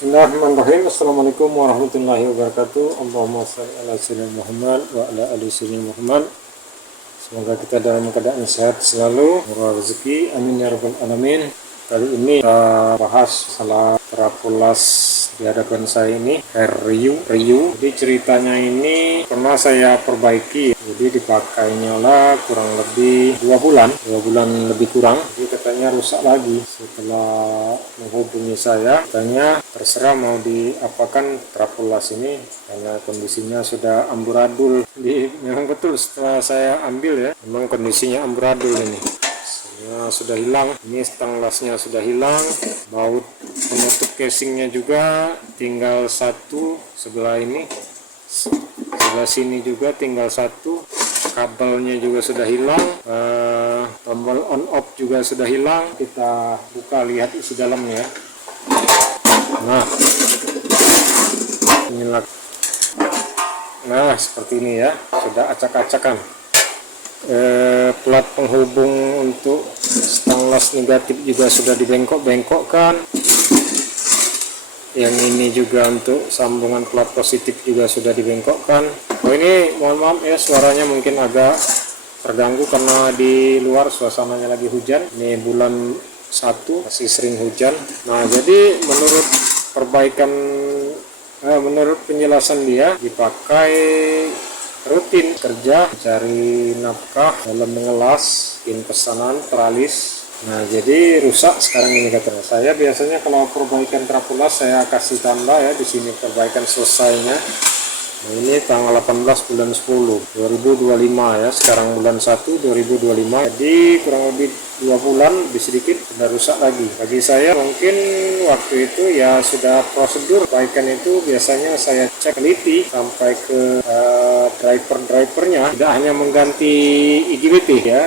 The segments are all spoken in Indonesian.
Bismillahirrahmanirrahim. Assalamualaikum warahmatullahi wabarakatuh. Allahumma shalli ala sayyidina Muhammad wa ala ali sayyidina Muhammad. Semoga kita dalam keadaan sehat selalu, murah rezeki, amin ya rabbal alamin. Kali ini kita bahas masalah Trapulas di hadapan saya ini, Riu. Jadi ceritanya ini pernah saya perbaiki, jadi dipakainya lah kurang lebih 2 bulan lebih kurang. Jadi katanya rusak lagi. Setelah menghubungi saya, katanya terserah mau diapakan Trapulas ini karena kondisinya sudah amburadul. Jadi memang betul setelah saya ambil ya, memang kondisinya amburadul ini. Sudah hilang, ini stang lasnya sudah hilang, baut penutup casingnya juga tinggal satu, sebelah ini, sebelah sini juga tinggal satu, kabelnya juga sudah hilang, tombol on off juga sudah hilang. Kita buka lihat isi dalamnya. Nah, inilah, nah seperti ini ya, sudah acak-acakan. Plat penghubung untuk stang las negatif juga sudah dibengkok-bengkokkan. Yang ini juga untuk sambungan plat positif juga sudah dibengkokkan. Oh ini mohon maaf ya, suaranya mungkin agak terganggu karena di luar suasananya lagi hujan. Ini bulan 1 masih sering hujan. Nah jadi menurut penjelasan dia dipakai rutin kerja, cari nafkah dalam mengelas, bikin pesanan, teralis. Nah jadi rusak sekarang ini katanya. Saya biasanya kalau perbaikan Trapulas saya kasih tanda ya di sini perbaikan selesainya. Nah, ini tanggal 18 bulan 10 2025 ya, sekarang bulan 1 2025. Jadi kurang lebih 2 bulan lebih sedikit sudah rusak lagi. Bagi saya mungkin waktu itu ya sudah prosedur perbaikan itu biasanya saya cek teliti sampai ke drivernya, tidak hanya mengganti IGBT ya,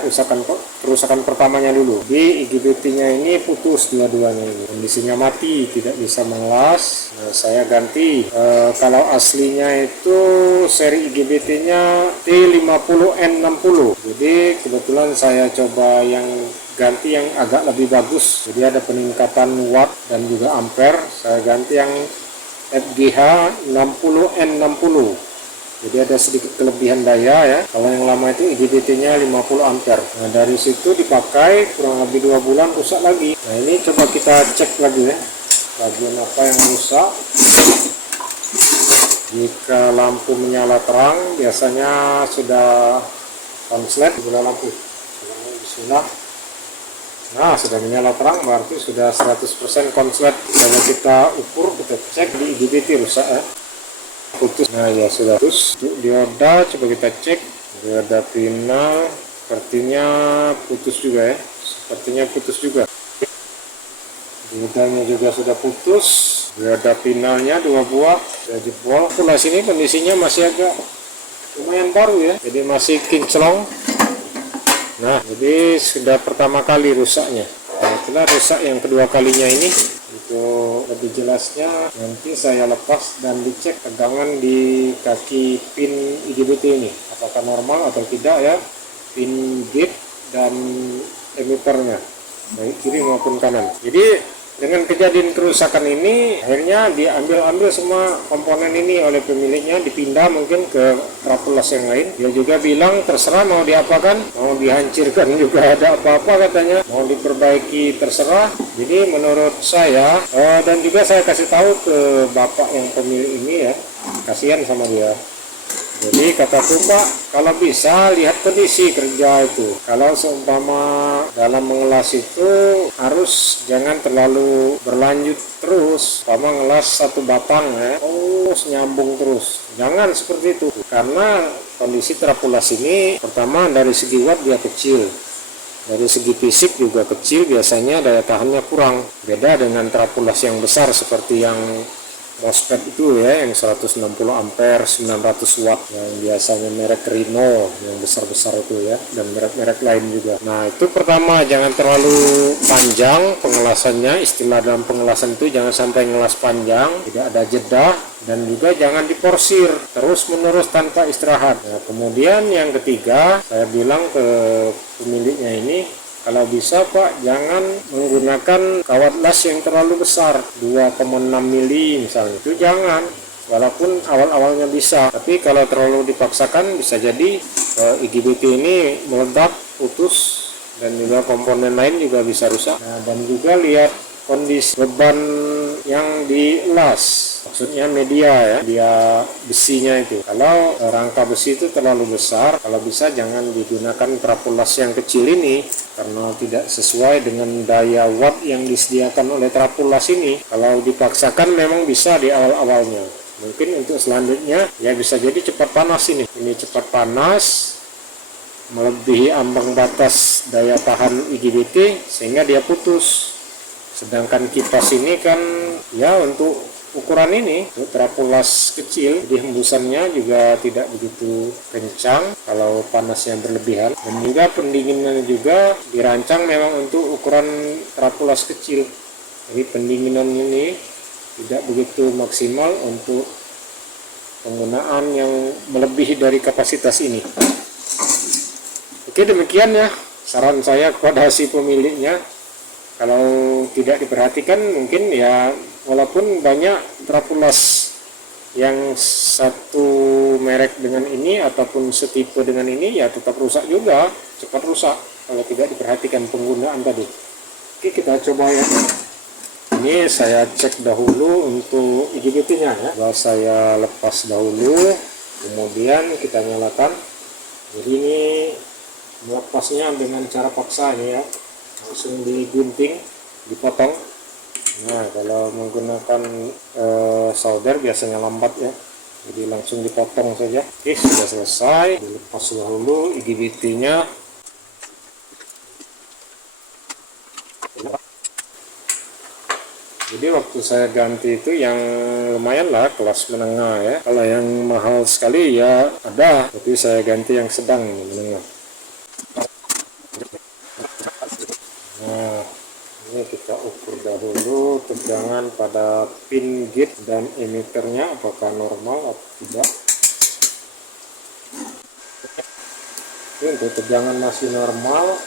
kerusakan pertamanya dulu. Di IGBT-nya ini putus dua-duanya ini, kondisinya mati, tidak bisa mengelas. Nah, saya ganti. Kalau aslinya itu seri IGBT-nya T50N60. Jadi kebetulan saya coba yang ganti yang agak lebih bagus. Jadi ada peningkatan watt dan juga ampere. Saya ganti yang FGH 60N60. Jadi ada sedikit kelebihan daya ya. Kalau yang lama itu IGBT-nya 50 ampere. Nah dari situ dipakai kurang lebih 2 bulan rusak lagi. Nah ini coba kita cek lagi ya, bagian apa yang rusak. Jika lampu menyala terang biasanya sudah konslet gula lampu. Bismillah. Nah sudah menyala terang berarti sudah 100% konslet. Kalau kita ukur, kita cek di IGBT rusak ya, putus. Nah ya sudah putus. Dioda coba kita cek, dioda final sepertinya putus juga ya, sepertinya putus juga. Diodanya juga sudah putus, dioda finalnya 2 buah sudah jebol. Nah sini kondisinya masih agak lumayan baru ya, jadi masih kinclong. Nah jadi sudah pertama kali rusaknya. Nah itulah rusak yang kedua kalinya ini. Untuk lebih jelasnya nanti saya lepas dan dicek tegangan di kaki pin IGBT ini apakah normal atau tidak ya, pin gate dan emiternya baik kiri maupun kanan. Jadi dengan kejadian kerusakan ini akhirnya diambil semua komponen ini oleh pemiliknya, dipindah mungkin ke Trapulas yang lain. Dia juga bilang terserah mau diapakan, mau dihancurkan juga ada apa-apa katanya, mau diperbaiki terserah. Jadi menurut saya dan juga saya kasih tahu ke bapak yang pemilik ini ya, kasihan sama dia. Jadi kataku Pak, kalau bisa lihat kondisi kerja itu. Kalau seumpama dalam mengelas itu harus jangan terlalu berlanjut terus. Sama ngelas satu batang ya, terus nyambung terus. Jangan seperti itu. Karena kondisi Trapulas ini pertama dari segi watt dia kecil. Dari segi fisik juga kecil, biasanya daya tahannya kurang. Beda dengan Trapulas yang besar seperti yang MOSFET itu ya, yang 160 ampere 900 watt yang biasanya merek Rino yang besar-besar itu ya, dan merek-merek lain juga. Nah itu pertama, jangan terlalu panjang pengelasannya. Istilah dalam pengelasan itu jangan sampai ngelas panjang, tidak ada jeda, dan juga jangan diporsir terus menerus tanpa istirahat. Nah kemudian yang ketiga, saya bilang ke pemiliknya ini, Kalau bisa Pak, jangan menggunakan kawat las yang terlalu besar, 2,6 mili misalnya, itu jangan. Walaupun awal-awalnya bisa, tapi kalau terlalu dipaksakan bisa jadi IGBT ini meledak, putus, dan juga komponen lain juga bisa rusak. Nah, dan juga lihat kondisi beban yang dilas, maksudnya media ya, dia besinya itu. Kalau rangka besi itu terlalu besar, kalau bisa jangan digunakan trafo las yang kecil ini karena tidak sesuai dengan daya watt yang disediakan oleh trafo las ini. Kalau dipaksakan memang bisa di awal-awalnya. Mungkin untuk selanjutnya ya bisa jadi cepat panas ini cepat panas melebihi ambang batas daya tahan IGBT sehingga dia putus. Sedangkan kipas ini kan ya untuk ukuran ini, untuk trafo las kecil, jadi hembusannya juga tidak begitu kencang kalau panasnya berlebihan, dan juga pendinginannya juga dirancang memang untuk ukuran trafo las kecil. Jadi pendinginan ini tidak begitu maksimal untuk penggunaan yang melebihi dari kapasitas ini. Oke, demikian ya saran saya kepada si pemiliknya. Kalau tidak diperhatikan mungkin ya, walaupun banyak trafo las yang satu merek dengan ini ataupun setipe dengan ini ya tetap rusak juga, cepat rusak kalau tidak diperhatikan penggunaan tadi. Oke, kita coba ya. Ini saya cek dahulu untuk IGBT-nya ya. Saya lepas dahulu, kemudian kita nyalakan. Jadi ini melepasnya dengan cara paksa ini ya, langsung digunting, dipotong. Nah, kalau menggunakan solder biasanya lambat ya, jadi langsung dipotong saja. Oke, sudah selesai. Dilepas dahulu IGBT-nya. Jadi waktu saya ganti itu yang lumayan lah, kelas menengah ya. Kalau yang mahal sekali ya ada, tapi saya ganti yang sedang menengah. Nah, ini kita ukur dahulu tegangan pada pin gate dan emiternya apakah normal atau tidak. Oke, untuk tegangan masih normal.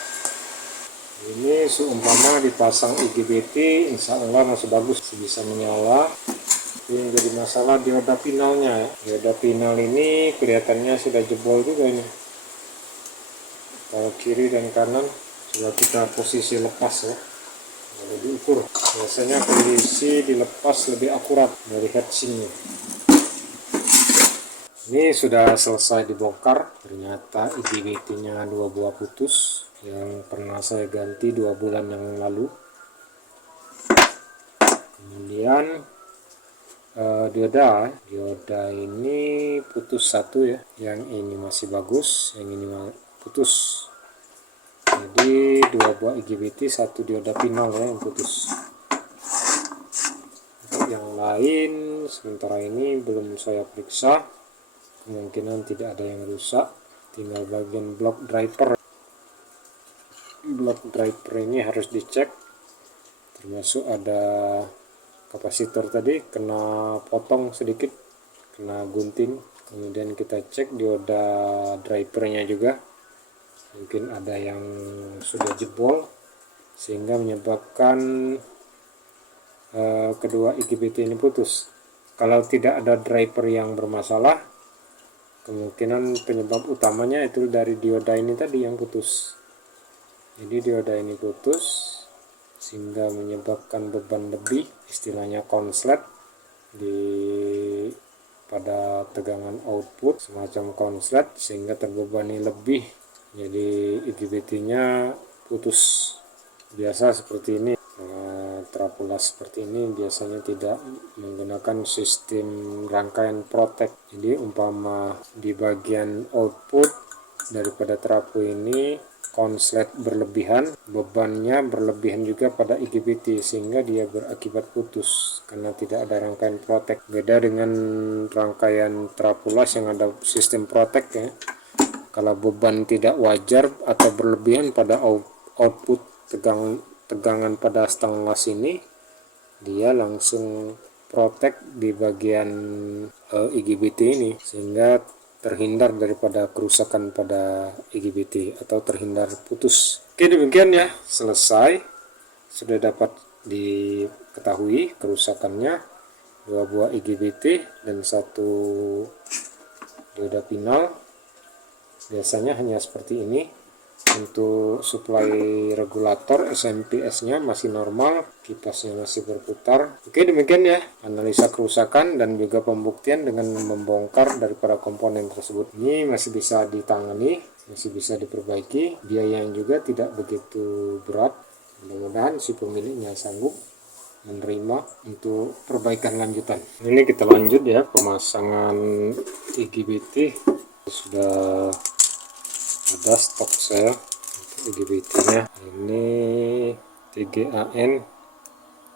Ini seumpama dipasang IGBT, insya Allah masih bagus, bisa menyala. Ini jadi masalah dioda pinalnya ya. Dioda pinal ini kelihatannya sudah jebol juga ini. Kalau kiri dan kanan sudah kita posisi lepas ya, lalu diukur. Biasanya kondisi dilepas lebih akurat dari heatsinknya. Ini sudah selesai dibongkar. Ternyata IGBT-nya 2 buah putus yang pernah saya ganti 2 bulan yang lalu. Kemudian dioda ini putus satu ya, yang ini masih bagus, yang ini putus. Jadi 2 buah IGBT, 1 dioda pinal ya yang putus. Untuk yang lain sementara ini belum saya periksa, kemungkinan tidak ada yang rusak, tinggal bagian block driver. Block driver ini harus dicek, termasuk ada kapasitor tadi kena potong sedikit, kena gunting. Kemudian kita cek dioda drivernya juga, mungkin ada yang sudah jebol sehingga menyebabkan kedua IGBT ini putus. Kalau tidak ada driver yang bermasalah, kemungkinan penyebab utamanya itu dari dioda ini tadi yang putus. Jadi dioda ini putus sehingga menyebabkan beban lebih, istilahnya konslet pada tegangan output, semacam konslet, sehingga terbebani lebih. Jadi IGBT-nya putus. Biasa seperti ini. Trafo las seperti ini biasanya tidak menggunakan sistem rangkaian protek. Jadi umpama di bagian output daripada trafo ini konslet berlebihan, bebannya berlebihan juga pada IGBT sehingga dia berakibat putus karena tidak ada rangkaian protek. Beda dengan rangkaian trafo las yang ada sistem protek ya. Kalau beban tidak wajar atau berlebihan pada output tegangan pada stang las ini, dia langsung protek di bagian IGBT ini sehingga terhindar daripada kerusakan pada IGBT atau terhindar putus. Oke, demikian ya, selesai. Sudah dapat diketahui kerusakannya, 2 buah IGBT dan 1 dioda pinol. Biasanya hanya seperti ini. Untuk suplai regulator SMPS-nya masih normal, kipasnya masih berputar. Oke, demikian ya analisa kerusakan dan juga pembuktian dengan membongkar daripada komponen tersebut. Ini masih bisa ditangani, masih bisa diperbaiki, biaya yang juga tidak begitu berat. Mudah-mudahan si pemiliknya sanggup menerima untuk perbaikan lanjutan. Ini kita lanjut ya, pemasangan IGBT. Sudah ada stok saya IGBT nya, ini TGAN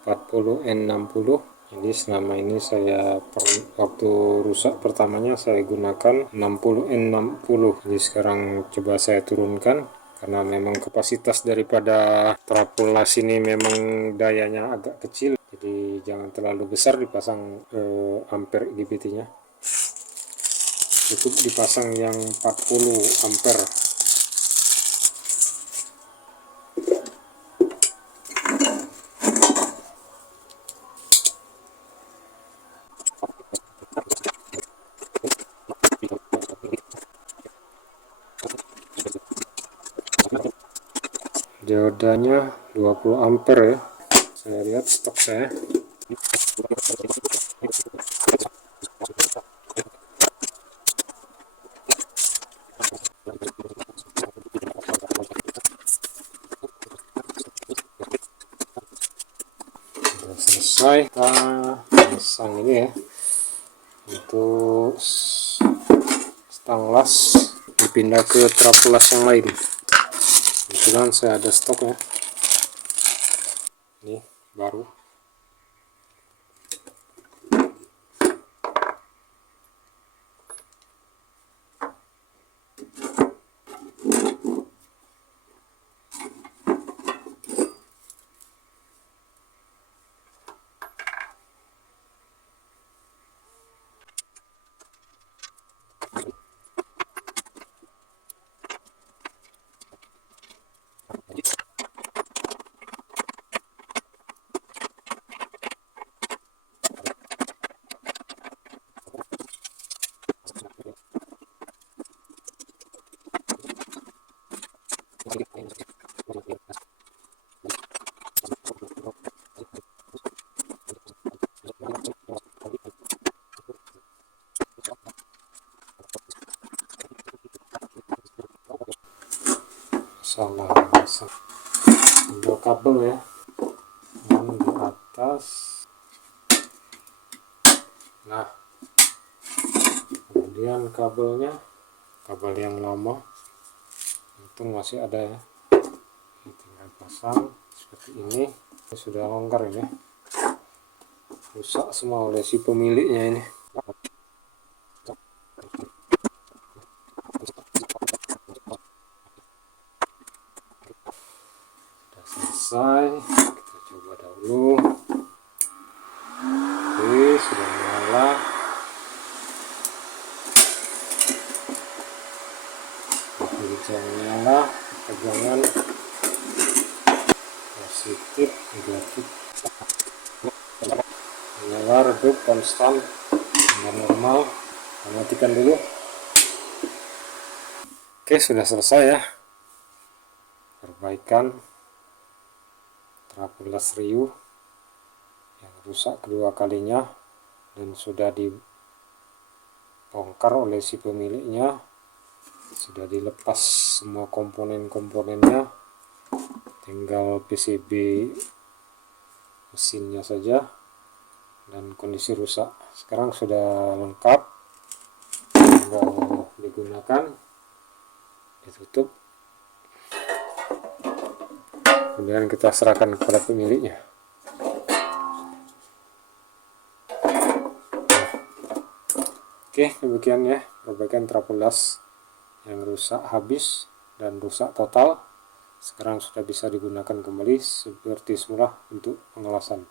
40N60. jadi selama ini saya waktu rusak pertamanya saya gunakan 60N60. jadi sekarang coba saya turunkan karena memang kapasitas daripada trapolas ini memang dayanya agak kecil, jadi jangan terlalu besar dipasang ampere IGBT nya, cukup dipasang yang 40 ampere. Diodanya 20 ampere ya, saya lihat stok saya. Sudah selesai kita pasang ini ya, untuk stang las dipindah ke trapolas yang lain. Kebetulan saya ada stok ya, ini baru. Salah masuk ambil kabel ya, yang di atas. Nah, kemudian kabelnya, kabel yang lama, untung masih ada ya, ini tinggal pasang seperti ini. Ini sudah longgar ini, rusak semua oleh si pemiliknya ini. Selesai, kita coba dahulu. Oke, sudah nyala. Hijau nyala, tegangan positif, negatif, nyala, redup, konstan, normal. Matikan dulu. Oke, sudah selesai ya perbaikan trapolas riuh yang rusak kedua kalinya, dan sudah dibongkar oleh si pemiliknya, sudah dilepas semua komponen-komponennya, tinggal PCB mesinnya saja dan kondisi rusak. Sekarang sudah lengkap, tinggal digunakan, ditutup, kemudian kita serahkan kepada pemiliknya. Oke, demikian ya perbaikan trapolas yang rusak habis dan rusak total. Sekarang sudah bisa digunakan kembali seperti semula untuk pengelasan.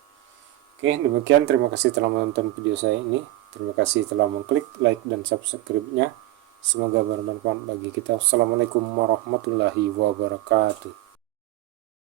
Oke, demikian, terima kasih telah menonton video saya ini. Terima kasih telah mengklik like dan subscribe-nya. Semoga bermanfaat bagi kita. Assalamualaikum warahmatullahi wabarakatuh.